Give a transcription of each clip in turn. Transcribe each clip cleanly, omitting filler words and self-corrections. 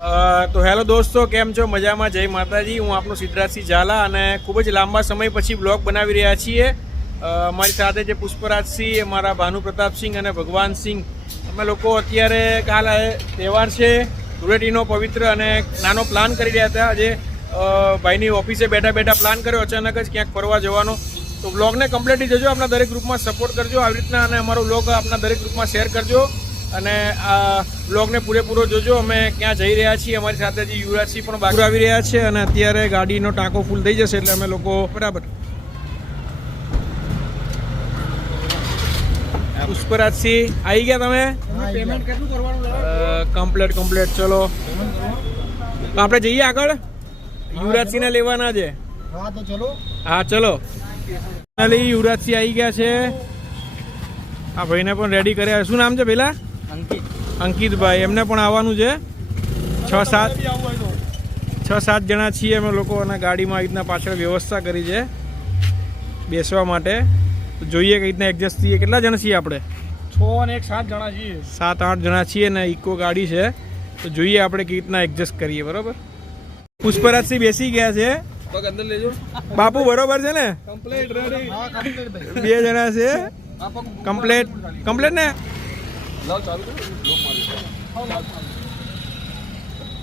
તો હેલો દોસ્તો, કેમ છો? મજામાં? જય માતાજી. હું આપનો સિદ્ધરાજસિંહ ઝાલા અને ખૂબ જ લાંબા સમય પછી બ્લોગ બનાવી રહ્યા છીએ. અમારી સાથે જે પુષ્પરાજસિંહ, અમારા ભાનુપ્રતાપસિંહ અને ભગવાનસિંહ, અમે લોકો અત્યારે કાલ તહેવાર છે ધૂળેટીનો પવિત્ર અને નાનો પ્લાન કરી રહ્યા હતા. આજે ભાઈની ઓફિસે બેઠા બેઠા પ્લાન કર્યો અચાનક જ ક્યાંક ફરવા જવાનો. તો બ્લોગને કમ્પ્લીટલી જોજો, આપણા દરેક ગ્રુપમાં સપોર્ટ કરજો આવી રીતના, અને અમારો બ્લોગ આપણા દરેક ગ્રુપમાં શેર કરજો અને આ બ્લોગને પૂરેપૂરો જોજો. અમે ક્યાં જઈ રહ્યા છીએ, અમારી સાથે જે યુવરાજસિંહ પણ બાજુ આવી રહ્યા છે અને અત્યારે ગાડીનો ટાંકો ફૂલ થઈ જશે એટલે અમે લોકો બરાબર. પુષ્પરાજસિંહ આવી ગયા તમે? પેમેન્ટ કેટલું કરવાનું? કમ્પ્લીટ. ચલો આપણે જઈએ આગળ. યુવરાજસિંહને લેવાના છે. હા તો ચલો. હા ચલો. યુવરાજસિંહ આવી ગયા છે. આ ભાઈને પણ રેડી કર્યા. શું નામ છે પેલા? અંકિતભાઈ. એમને પણ આવવાનું છે. 6-7 જણા છીએ અમે લોકો અને ગાડીમાં આવી રીતના પાછળ વ્યવસ્થા કરી છે બેસવા માટે. તો જોઈએ કઈ રીતના એડજસ્ટ થઈએ. કેટલા જણા છીએ આપણે? 6 અને 1 7 જણા છીએ. 7-8 જણા છીએ ને ઇકો ગાડી છે. તો જોઈએ આપણે કેવી રીતના એડજસ્ટ કરીએ. બરોબર. પુષ્પરાજસિંહ બેસી ગયા છે. અંદર લેજો બાપુ બરોબર છે ને? Complete ready. હા કમ્પ્લીટ ભાઈ. 2 જણા છે. કમ્પ્લીટ ને? લાવ ચાલુ કરો. લોક મારી.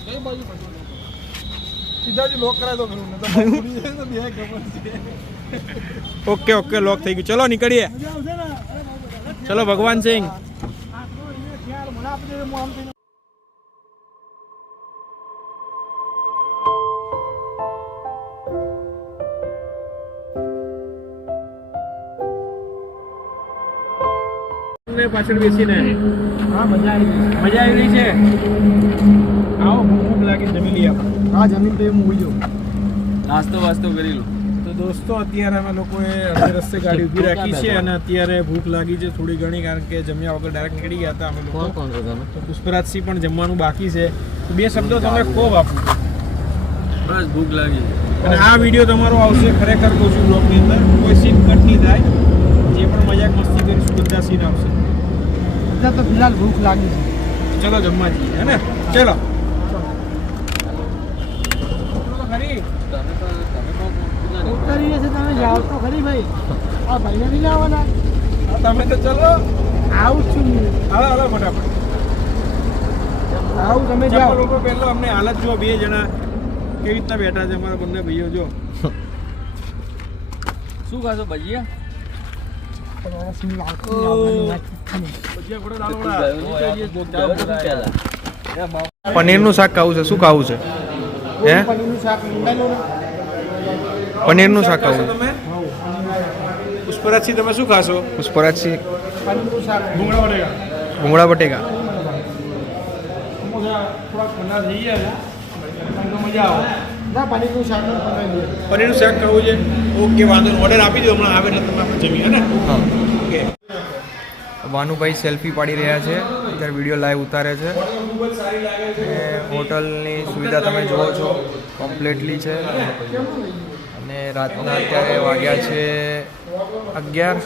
કઈ બાજુ સીધાજી લોક કરાય તો ખરું ને તો પૂરી જાય તો બે ખબર છે. ઓકે લોક થઈ ગયું. ચલો નીકળીએ. ચલો ભગવાનસિંહ. પાછળ બેસીને હા મજા મજા આવી રહી છે. આવો ભૂખ લાગી જમી લઈએ આપણે. હા જમીન તો એમ હોઈ જો નાસ્તો વાસ્તો કરી લો. તો દોસ્તો અત્યારે અમે લોકોએ અડધે રસ્તે ગાડી ઊભી રાખી છે અને અત્યારે ભૂખ લાગી છે થોડી ઘણી, કારણ કે જમ્યા વગર ડાયરેક્ટ નીકળી ગયા હતા અમે લોકો. કોણ છો તમે? તો પુષ્પરાજસિંહ પણ જમવાનું બાકી છે. તો 2 શબ્દો તમે કહો બાપુ. બસ ભૂખ લાગી. અને આ વિડીયો તમારો આવશે ખરેખર કહું છું બ્લોગની અંદર, કોઈ સીન કટ નહીં થાય. જે પણ મજાક મસ્તી કરીશું બધા સીન આવશે. તો ફિલહાલ ભૂખ લાગી છે. ચલો જમવા જઈએ હે ને? ચલો. ઉતરીએ છે તમે જાઓ તો ખરી ભાઈ. આ ભાઈને નહીં લાવવાના. તમે તો ચલો. આવું છું હું. હાલો ફટાફટ. આવું તમે જાઓ. લોકો પહેલો અમને હાલત જુઓ. 2 જણા કેવી રીતના બેઠા છે અમારા બંને ભાઈઓ. જો શું ખાશો? ભજીયા? પનીરનું શાક ખાવું છે. શું ખાવું છે? હે પનીરનું શાક ખાવું છે. પુષ્પરાજસિંહ તમે શું ખાશો? પુષ્પરાજસિંહ ભૂંગળા બટેકા. પનીરનું શાક ખાવું છે. ઓકે વાંધો નહીં. ઓર્ડર આપી દો, હમણાં આવે એટલે તમે આપણે જમીએ ને. હા. ઓકે. ભાનુભાઈ સેલ્ફી પાડી રહ્યા છે, અત્યારે વિડીયો લાઈવ ઉતારે છે. હોટલની સુવિધા તમે જુઓ છો, કમ્પ્લીટલી છે. અને રાતના અત્યારે વાગ્યા છે 11.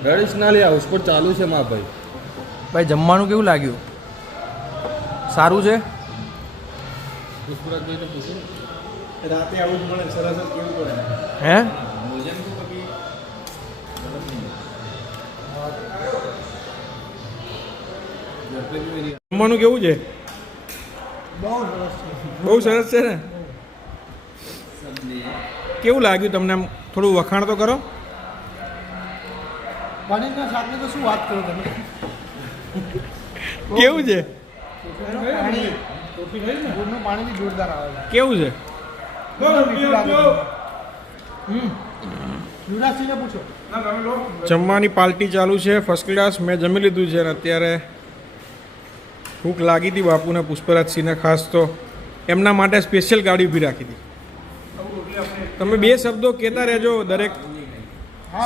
ટ્રેડિશનલી હાઉસ પર ચાલુ છે માં ભાઈ. ભાઈ જમવાનું કેવું લાગ્યું? સારું છે? પુષ્પરાજભાઈને પૂછો. રાતે આવું જ મળે. સરસ જ કેવું પડે. હે જમવાનું કેવું છે? બહુ સરસ છે ને? કેવું લાગ્યું તમને? આમ થોડું વખાણ તો કરો. પનીરના શાકની તો શું વાત કરો તમે. કેવું છે? ગુડનું પાણી બી જોરદાર આવે છે. કેવું છે? યુવરાજસિંહને પૂછો. જમવાની પાર્ટી ચાલુ છે, ફર્સ્ટ ક્લાસ. મેં જમી લીધું છે અને અત્યારે ભૂખ લાગી હતી બાપુને, પુષ્પરાજસિંહને ખાસ તો એમના માટે સ્પેશિયલ ગાડી ઊભી રાખી હતી. તમે 2 શબ્દો કહેતા રહેજો દરેક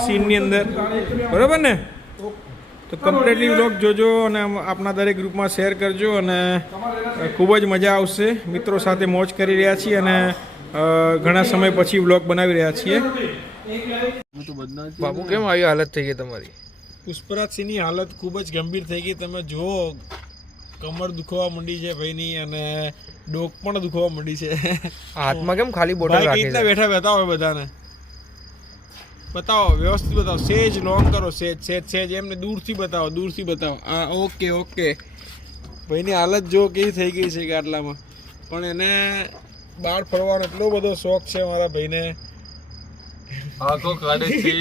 સીનની અંદર, બરાબર ને? તો કમ્પ્લીટલી વ્લોગ જોજો અને આપણા દરેક ગ્રુપમાં શેર કરજો અને ખૂબ જ મજા આવશે. મિત્રો સાથે મોજ કરી રહ્યા છીએ અને ઘણા સમય પછી વ્લોગ બનાવી રહ્યા છીએ. તો બદનામ બાપુ કેમ આવી હાલત થઈ ગઈ તમારી? પુષ્પરાજસિંહની હાલત ખૂબ જ ગંભીર થઈ ગઈ. તમે જુઓ, કમર દુખવા માંડી છે ભાઈની, અને ડોક પણ દુખવા માંડી છે. હાથમાં કેમ ખાલી બોટલ ભાઈ કઈ રાખી રીતના છે? બેઠા બતાવો બધાને, બતાવો વ્યવસ્થિત બતાવો. સેજ લોંગ કરો, સેજ સેજ સેજ એમને દૂરથી બતાવો, દૂરથી બતાવો. હા, ઓકે ઓકે. ભાઈની હાલત જો કેવી થઈ ગઈ છે કે આટલામાં પણ એને બહાર ફરવાનો એટલો બધો શોખ છે મારા ભાઈને. આખો કાઢે છે.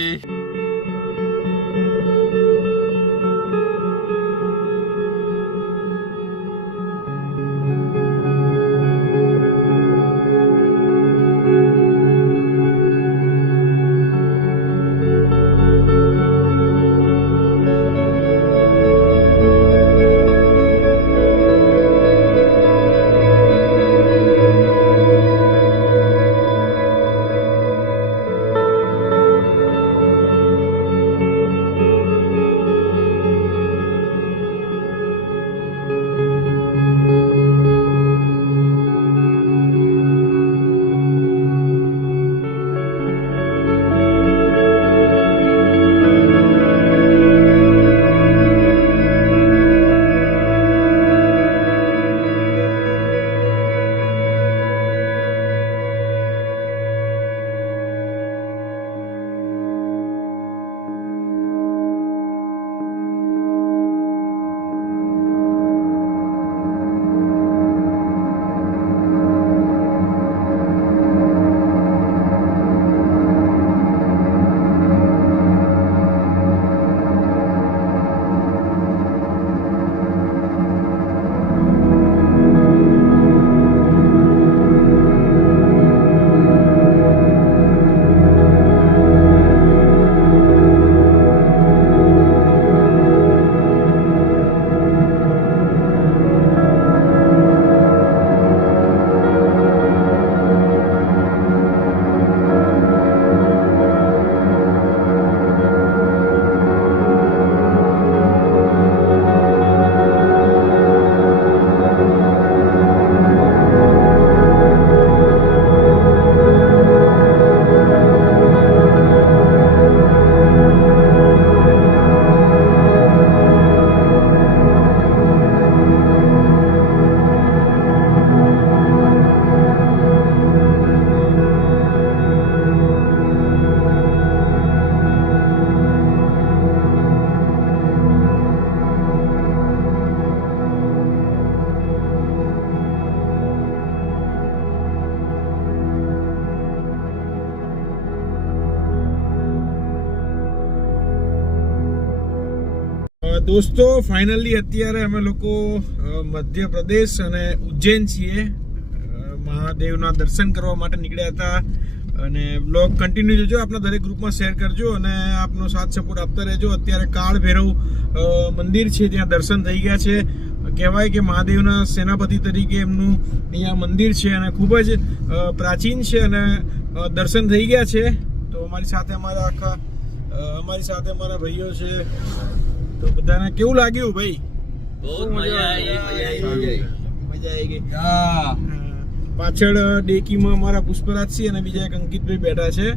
દોસ્તો ફાઇનલી અત્યારે અમે લોકો મધ્યપ્રદેશ અને ઉજ્જૈન છીએ. મહાદેવના દર્શન કરવા માટે નીકળ્યા હતા. અને બ્લોગ કન્ટિન્યુ જોજો, આપણા દરેક ગ્રુપમાં શેર કરજો અને આપનો સાથ સપોર્ટ આપતા રહેજો. અત્યારે કાળ ભૈરવ મંદિર છે, ત્યાં દર્શન થઈ ગયા છે. કહેવાય કે મહાદેવના સેનાપતિ તરીકે એમનું અહીંયા મંદિર છે અને ખૂબ જ પ્રાચીન છે અને દર્શન થઈ ગયા છે. તો અમારી સાથે અમારા ભાઈઓ છે. તો બધાને કેવું લાગ્યું ભાઈ? બહુ મજા આવી. મજા આવી ગઈ. પાછળ ડેકીમાં અમારા પુષ્પરાજસિંહ અને બીજા એક અંકિતભાઈ બેઠા છે.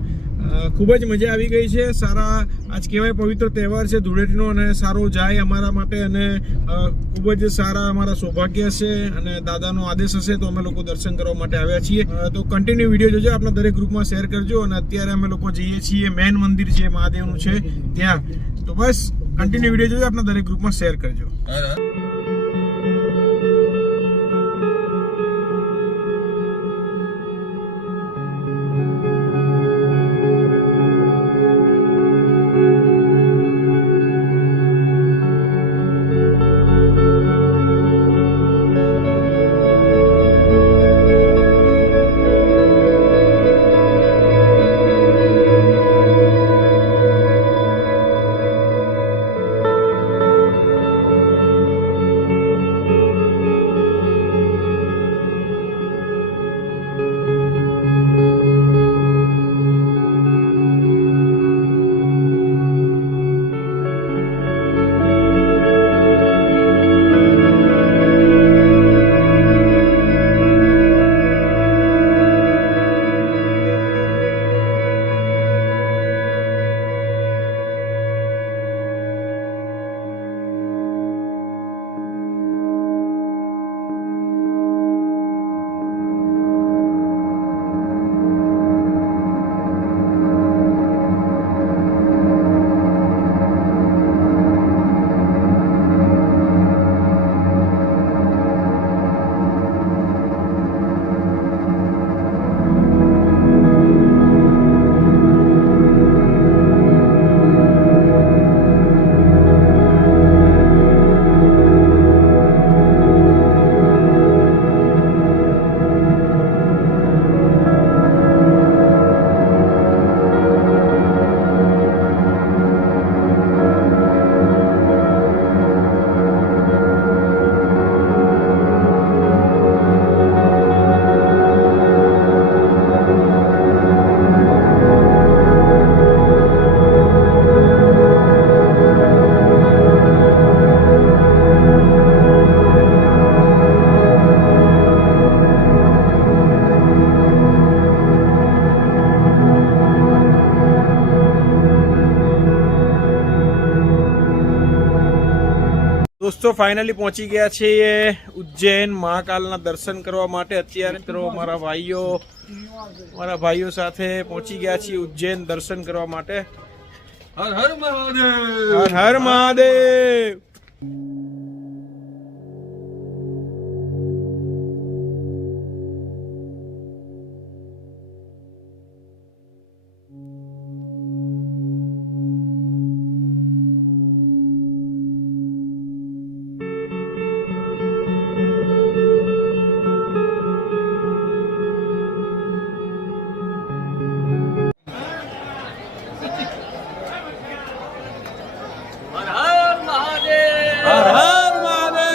ખૂબ જ મજા આવી ગઈ છે. સારા આજ કહેવાય પવિત્ર તહેવાર છે ધૂળેટીનો, અને સારો જાય અમારા માટે, અને ખૂબ જ સારા અમારા સૌભાગ્ય છે અને દાદાનો આદેશ હશે તો અમે લોકો દર્શન કરવા માટે આવ્યા છીએ. તો કન્ટિન્યુ વિડીયો જોજો, આપણા દરેક ગ્રુપમાં શેર કરજો. અને અત્યારે અમે લોકો જઈએ છીએ મેન મંદિર છે મહાદેવનું છે ત્યાં. તો બસ કન્ટિન્યુ વિડીયો જોજો, આપણા દરેક ગ્રુપમાં શેર કરજો. દોસ્તો ફાઇનલી પહોંચી ગયા છીએ ઉજ્જૈન મહાકાલના દર્શન કરવા માટે. અત્યારે મિત્રો મારા ભાઈઓ સાથે પહોંચી ગયા છીએ ઉજ્જૈન દર્શન કરવા માટે. હર હર મહાદેવ. હર હર મહાદેવ. હર હર મહાદેવ. હર હર મહાદેવ.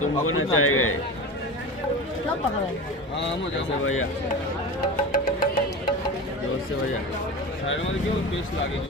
तुमको ना चाहेगा हाँ कैसे भैया जोर से भैया साइड में क्यों पेस्ट लागे